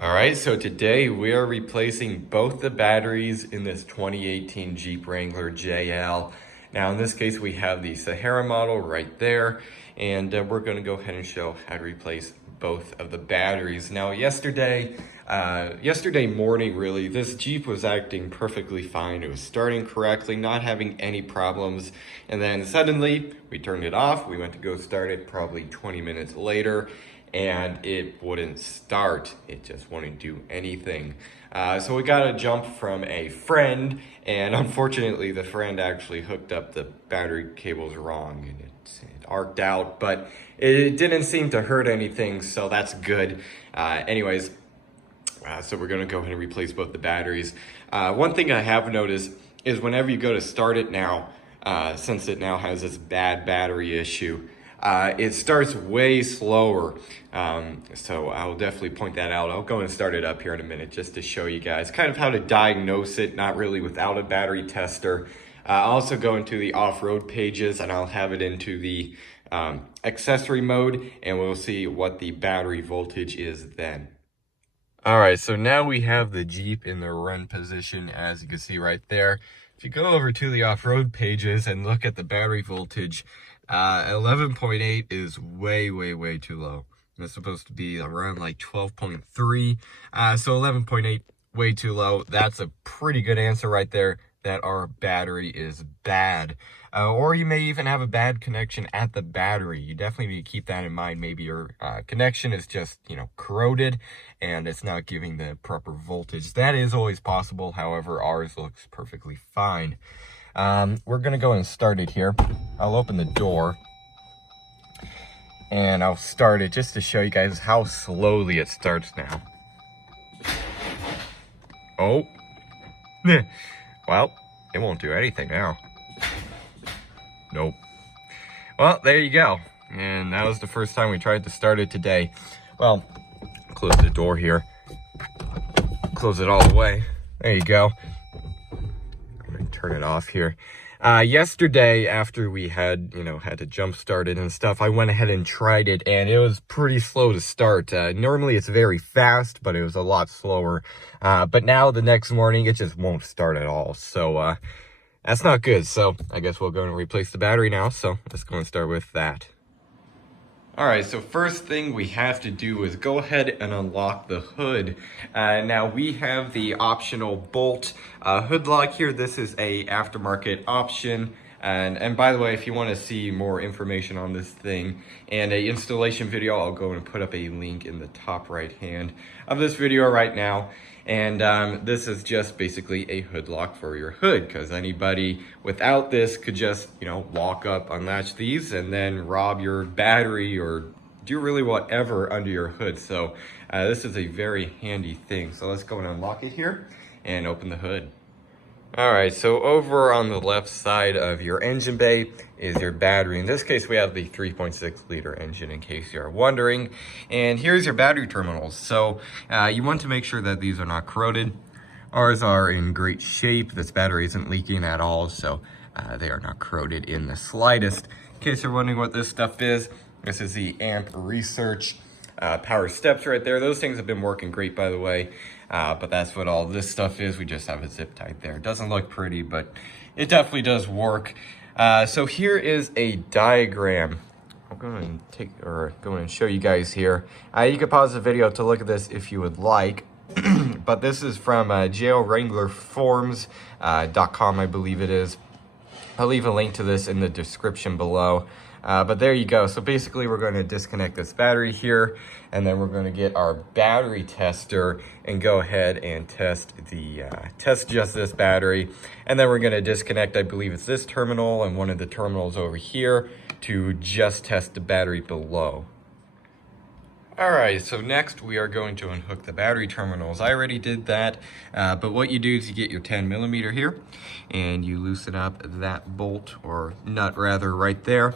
All right, so today we are replacing both the batteries in this 2018 Jeep Wrangler JL. Now in this case we have the Sahara model right there, and we're going to go ahead and show how to replace both of the batteries. Now yesterday morning really, this Jeep was acting perfectly fine. It was starting correctly, not having any problems, and then suddenly we turned it off. We went to go start it probably 20 minutes later, and it wouldn't start. It just wouldn't do anything. So we got a jump from a friend, and unfortunately the friend actually hooked up the battery cables wrong, and it arced out, but it didn't seem to hurt anything, so that's good. So we're gonna go ahead and replace both the batteries. One thing I have noticed is whenever you go to start it now, since it now has this bad battery issue, it starts way slower. So I'll definitely point that out. I'll go and start it up here in a minute just to show you guys kind of how to diagnose it, not really without a battery tester. I'll also go into the off-road pages, and I'll have it into the accessory mode, and we'll see what the battery voltage is then. All right, so now we have the Jeep in the run position, as you can see right there. If you go over to the off-road pages and look at the battery voltage, 11.8 is way too low. It's supposed to be around like 12.3. So 11.8, way too low. That's a pretty good answer right there that our battery is bad. Or you may even have a bad connection at the battery. You definitely need to keep that in mind. Maybe your connection is just, corroded and it's not giving the proper voltage. That is always possible. However, ours looks perfectly fine. We're gonna go and start it here. I'll open the door and I'll start it just to show you guys how slowly it starts now. Oh, well, it won't do anything now. Nope. Well, there you go. And that was the first time we tried to start it today. Well, close the door here. Close it all the way. There you go. I'm gonna turn it off here. Yesterday, after we had to jump start it and stuff, I went ahead and tried it, and it was pretty slow to start. Normally it's very fast, but it was a lot slower. But now the next morning, it just won't start at all. So that's not good. So I guess we'll go and replace the battery now. So let's go and start with that. All right, so first thing we have to do is go ahead and unlock the hood. Now we have the optional bolt hood lock here. This is a aftermarket option. And by the way, if you want to see more information on this thing and a installation video, I'll go and put up a link in the top right hand of this video right now. And this is just basically a hood lock for your hood, because anybody without this could just, walk up, unlatch these, and then rob your battery or do really whatever under your hood. So this is a very handy thing. So let's go and unlock it here and open the hood. All right, so over on the left side of your engine bay is your battery. In this case, we have the 3.6 liter engine, in case you're wondering. And here's your battery terminals. So you want to make sure that these are not corroded. Ours are in great shape. This battery isn't leaking at all, so they are not corroded in the slightest. In case you're wondering what this stuff is, this is the Amp Research power steps right there. Those things have been working great, by the way. But that's what all this stuff is. We just have it zip tied there. It doesn't look pretty, but it definitely does work. So here is a diagram. I'm going to go and show you guys here. You can pause the video to look at this if you would like. But this is from JLWranglerForms.com, I believe it is. I'll leave a link to this in the description below. But there you go. So basically we're going to disconnect this battery here, and then we're going to get our battery tester and go ahead and test just this battery. And then we're going to disconnect, I believe it's this terminal and one of the terminals over here, to just test the battery below. All right, so next we are going to unhook the battery terminals. I already did that, but what you do is you get your 10mm here and you loosen up that bolt, or nut rather, right there.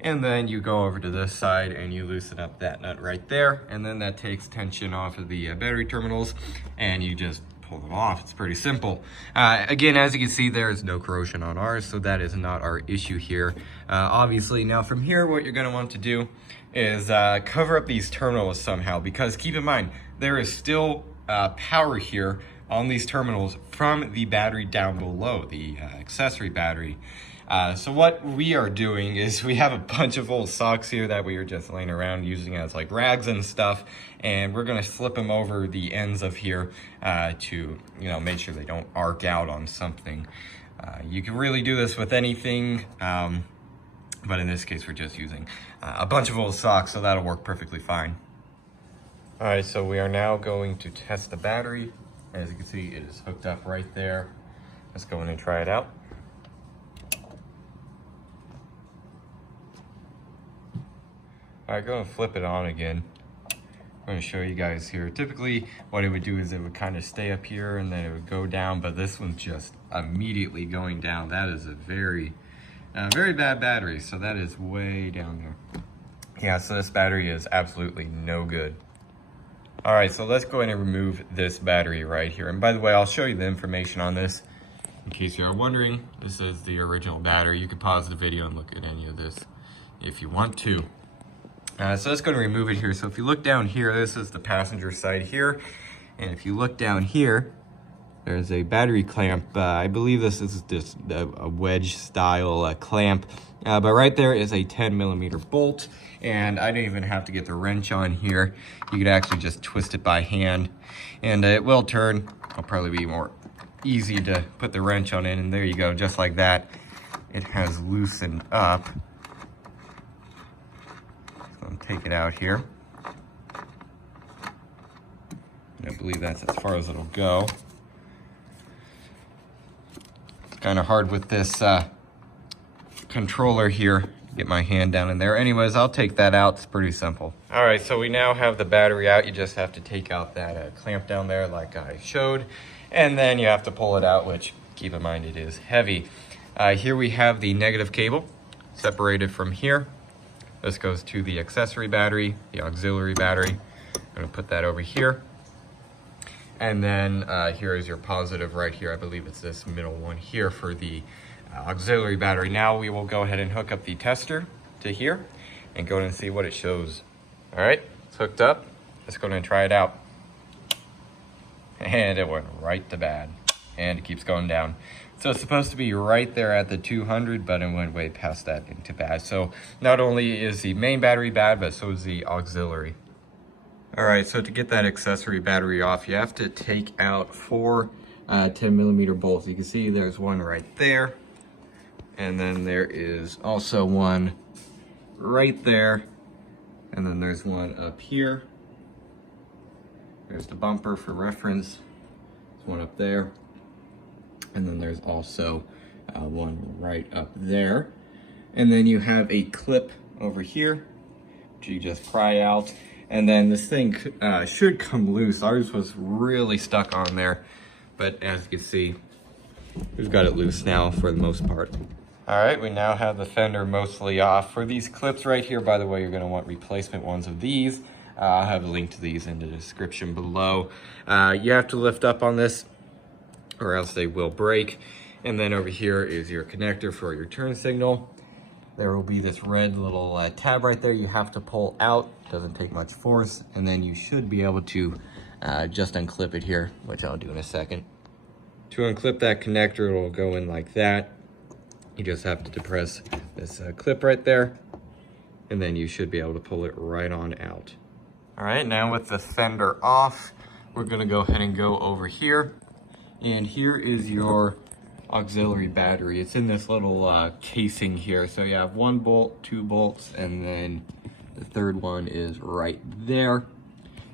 And then you go over to this side and you loosen up that nut right there. And then that takes tension off of the battery terminals, and you just pull them off. It's pretty simple. Again, as you can see, there is no corrosion on ours, so that is not our issue here. Obviously, now from here, what you're going to want to do is cover up these terminals somehow, because keep in mind, there is still power here on these terminals from the battery down below, the accessory battery. So what we are doing is we have a bunch of old socks here that we are just laying around using as like rags and stuff, and we're gonna flip them over the ends of here to, you know, make sure they don't arc out on something. You can really do this with anything, but in this case we're just using a bunch of old socks, so that'll work perfectly fine. All right, so we are now going to test the battery. As you can see, it is hooked up right there. Let's go in and try it out. All right, go and flip it on again. I'm going to show you guys here. Typically, what it would do is it would kind of stay up here and then it would go down, but this one's just immediately going down. That is a very bad battery, so that is way down there. Yeah, so this battery is absolutely no good. All right, so let's go ahead and remove this battery right here. And by the way, I'll show you the information on this in case you are wondering. This is the original battery. You can pause the video and look at any of this if you want to. So let's go and remove it here. So if you look down here, this is the passenger side here. And if you look down here, there's a battery clamp. I believe this is just a wedge style clamp. But right there is a 10mm bolt. And I didn't even have to get the wrench on here. You could actually just twist it by hand. And it will turn. It'll probably be more easy to put the wrench on it. And there you go, just like that. It has loosened up. Take it out here. I believe that's as far as it'll go. It's kind of hard with this controller here. Get my hand down in there. Anyways, I'll take that out. It's pretty simple. All right, so we now have the battery out. You just have to take out that clamp down there like I showed. And then you have to pull it out, which, keep in mind, it is heavy. Here we have the negative cable separated from here. This goes to the accessory battery, the auxiliary battery. I'm gonna put that over here. And then here is your positive right here. I believe it's this middle one here for the auxiliary battery. Now we will go ahead and hook up the tester to here and go and see what it shows. All right, it's hooked up. Let's go and try it out. And it went right to bad. And it keeps going down. So it's supposed to be right there at the 200, but it went way past that into bad. So not only is the main battery bad, but so is the auxiliary. All right, so to get that accessory battery off, you have to take out 4 10mm bolts. You can see there's one right there. And then there is also one right there. And then there's one up here. There's the bumper for reference. There's one up there. And then there's also one right up there. And then you have a clip over here, which you just pry out. And then this thing should come loose. Ours was really stuck on there. But as you can see, we've got it loose now for the most part. All right, we now have the fender mostly off. For these clips right here, by the way, you're gonna want replacement ones of these. I'll have a link to these in the description below. You have to lift up on this or else they will break. And then over here is your connector for your turn signal. There will be this red little tab right there you have to pull out. Doesn't take much force. And then you should be able to just unclip it here, which I'll do in a second. To unclip that connector, it will go in like that. You just have to depress this clip right there. And then you should be able to pull it right on out. All right, now with the fender off, we're gonna go ahead and go over here. And here is your auxiliary battery. It's in this little casing here. So you have 1 bolt, 2 bolts, and then the third one is right there.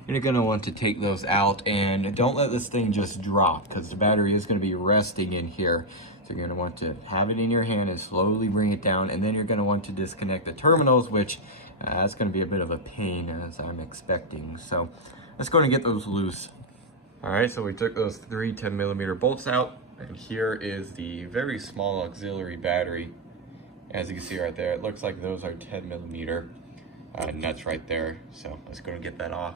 And you're gonna want to take those out, and don't let this thing just drop, because the battery is gonna be resting in here. So you're gonna want to have it in your hand and slowly bring it down, and then you're gonna want to disconnect the terminals, which that's gonna be a bit of a pain as I'm expecting. So let's go and get those loose. All right, so we took those 3 10mm bolts out, and here is the very small auxiliary battery. As you can see right there, it looks like those are 10mm nuts right there. So let's go and get that off.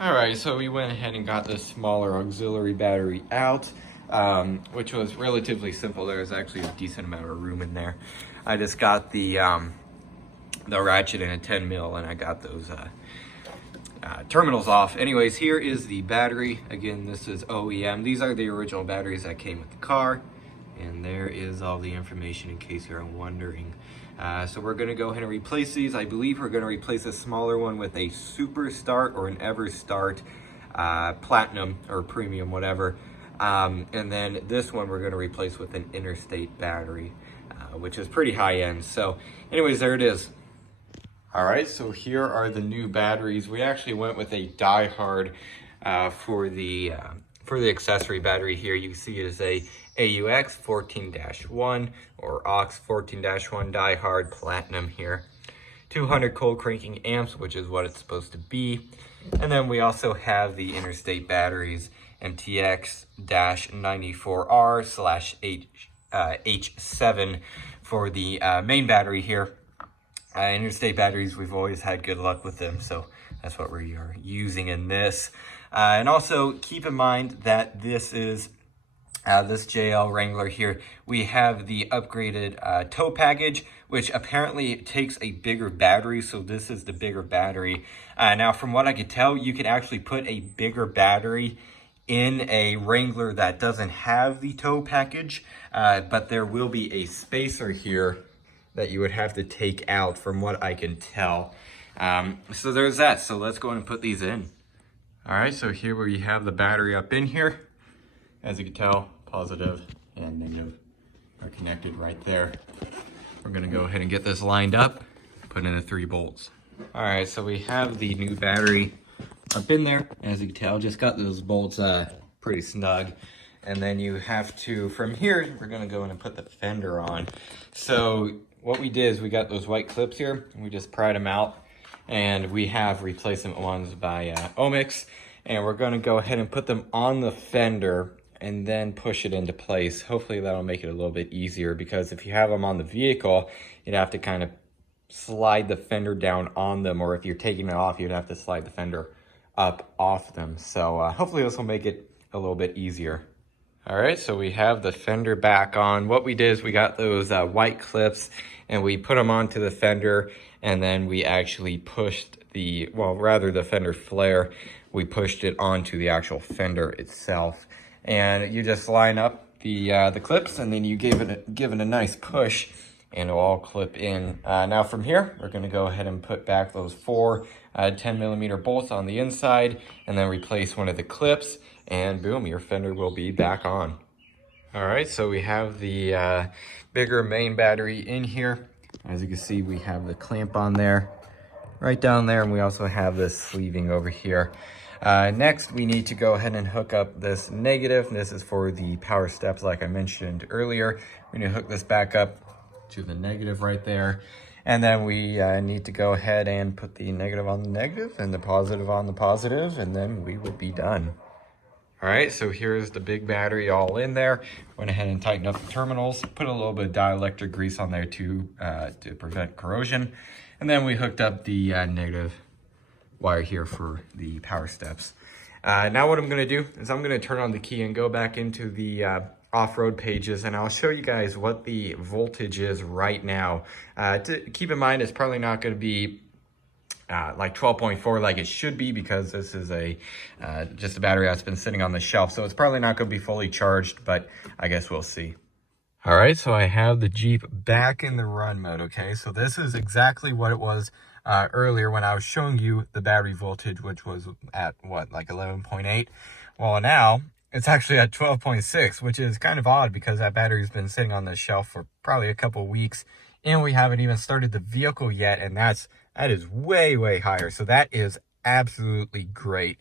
All right, so we went ahead and got this smaller auxiliary battery out, which was relatively simple. There was actually a decent amount of room in there. I just got the the ratchet and a 10 mil, and I got those terminals off. Anyways, here is the battery. Again, this is OEM. These are the original batteries that came with the car, and there is all the information in case you're wondering. So we're going to go ahead and replace these. I believe we're going to replace a smaller one with a Super Start or an Ever Start Platinum or Premium, whatever. And then this one we're going to replace with an Interstate battery, which is pretty high end. So anyways, there it is. All right, so here are the new batteries. We actually went with a Die-Hard for the accessory battery here. You see it is a AUX 14-1 or AUX 14-1 Die-Hard Platinum here. 200 cold cranking amps, which is what it's supposed to be. And then we also have the Interstate batteries, MTX-94R/H7 for the main battery here. Interstate batteries, we've always had good luck with them, so that's what we are using in this. And also keep in mind that this is this JL Wrangler here. We have the upgraded tow package, which apparently takes a bigger battery, so this is the bigger battery. Now, from what I could tell, you can actually put a bigger battery in a Wrangler that doesn't have the tow package, but there will be a spacer here that you would have to take out from what I can tell. So there's that. So let's go and put these in. All right, so here we have the battery up in here. As you can tell, positive and negative are connected right there. We're gonna go ahead and get this lined up, put in the 3 bolts. All right, so we have the new battery up in there. As you can tell, just got those bolts pretty snug. And then you have to, from here, we're gonna go in and put the fender on. So what we did is we got those white clips here, and we just pried them out, and we have replacement ones by Omix, and we're gonna go ahead and put them on the fender and then push it into place. Hopefully that'll make it a little bit easier, because if you have them on the vehicle, you'd have to kind of slide the fender down on them, or if you're taking it off, you'd have to slide the fender up off them. So hopefully this will make it a little bit easier. All right, so we have the fender back on. What we did is we got those white clips and we put them onto the fender, and then we actually pushed the fender flare, we pushed it onto the actual fender itself. And you just line up the clips, and then you give it a nice push, and it'll all clip in. Now from here, we're gonna go ahead and put back those 4 10mm bolts on the inside, and then replace one of the clips, and boom, your fender will be back on. All right, so we have the bigger main battery in here. As you can see, we have the clamp on there, right down there, and we also have this sleeving over here. Next, we need to go ahead and hook up this negative. This is for the power steps, like I mentioned earlier. We're gonna hook this back up to the negative right there. And then we need to go ahead and put the negative on the negative and the positive on the positive, and then we will be done. All right, so here's the big battery all in there. Went ahead and tightened up the terminals, put a little bit of dielectric grease on there to prevent corrosion. And then we hooked up the negative wire here for the power steps. Now what I'm gonna do is I'm gonna turn on the key and go back into the off-road pages, and I'll show you guys what the voltage is right now. To keep in mind, it's probably not gonna be like 12.4 like it should be, because this is just a battery that's been sitting on the shelf, so it's probably not going to be fully charged, but I guess we'll see. All right, so I have the Jeep back in the run mode. Okay, so this is exactly what it was earlier when I was showing you the battery voltage, which was at what, like 11.8. Well, now it's actually at 12.6, which is kind of odd because that battery's been sitting on the shelf for probably a couple weeks, and we haven't even started the vehicle yet, and that is way higher. So that is absolutely great.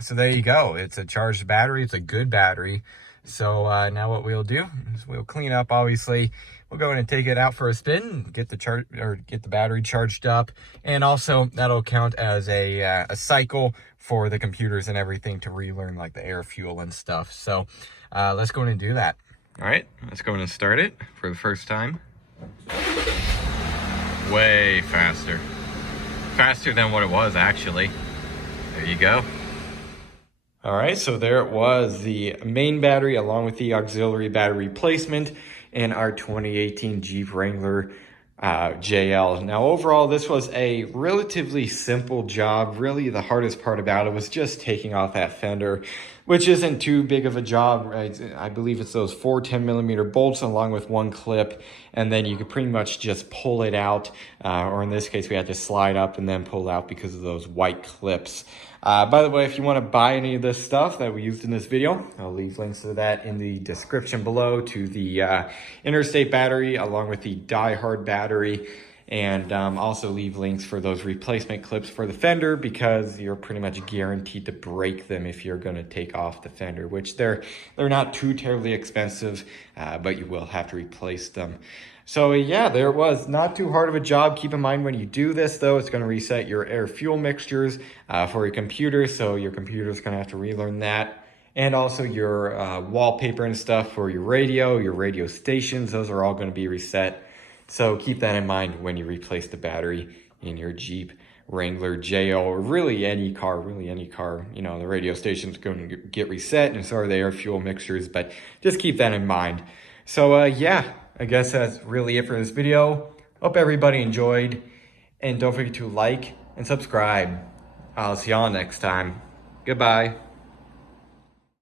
So there you go. It's a charged battery. It's a good battery. So now what we'll do is we'll clean up. Obviously, we'll go in and take it out for a spin, get the battery charged up, and also that'll count as a cycle for the computers and everything to relearn like the air, fuel, and stuff. So let's go in and do that. All right, let's go in and start it for the first time. Way faster. Faster than what it was, actually. There you go. All right, so there it was, the main battery along with the auxiliary battery replacement in our 2018 Jeep Wrangler JL. Now overall, this was a relatively simple job. Really the hardest part about it was just taking off that fender, which isn't too big of a job, right? I believe it's those 4 10mm bolts along with one clip, and then you could pretty much just pull it out, or in this case we had to slide up and then pull out because of those white clips. By the way, if you want to buy any of this stuff that we used in this video, I'll leave links to that in the description below, to the Interstate battery along with the Die Hard battery, and also leave links for those replacement clips for the fender, because you're pretty much guaranteed to break them if you're going to take off the fender, which they're not too terribly expensive, but you will have to replace them. So yeah, there it was. Not too hard of a job. Keep in mind when you do this though, it's going to reset your air fuel mixtures for your computer, so your computer's going to have to relearn that. And also your wallpaper and stuff for your radio stations, those are all going to be reset. So keep that in mind when you replace the battery in your Jeep Wrangler JL, or really any car, you know, the radio station's going to get reset, and so are the air fuel mixtures, but just keep that in mind. So yeah, I guess that's really it for this video. Hope everybody enjoyed, and don't forget to like and subscribe. I'll see y'all next time. Goodbye.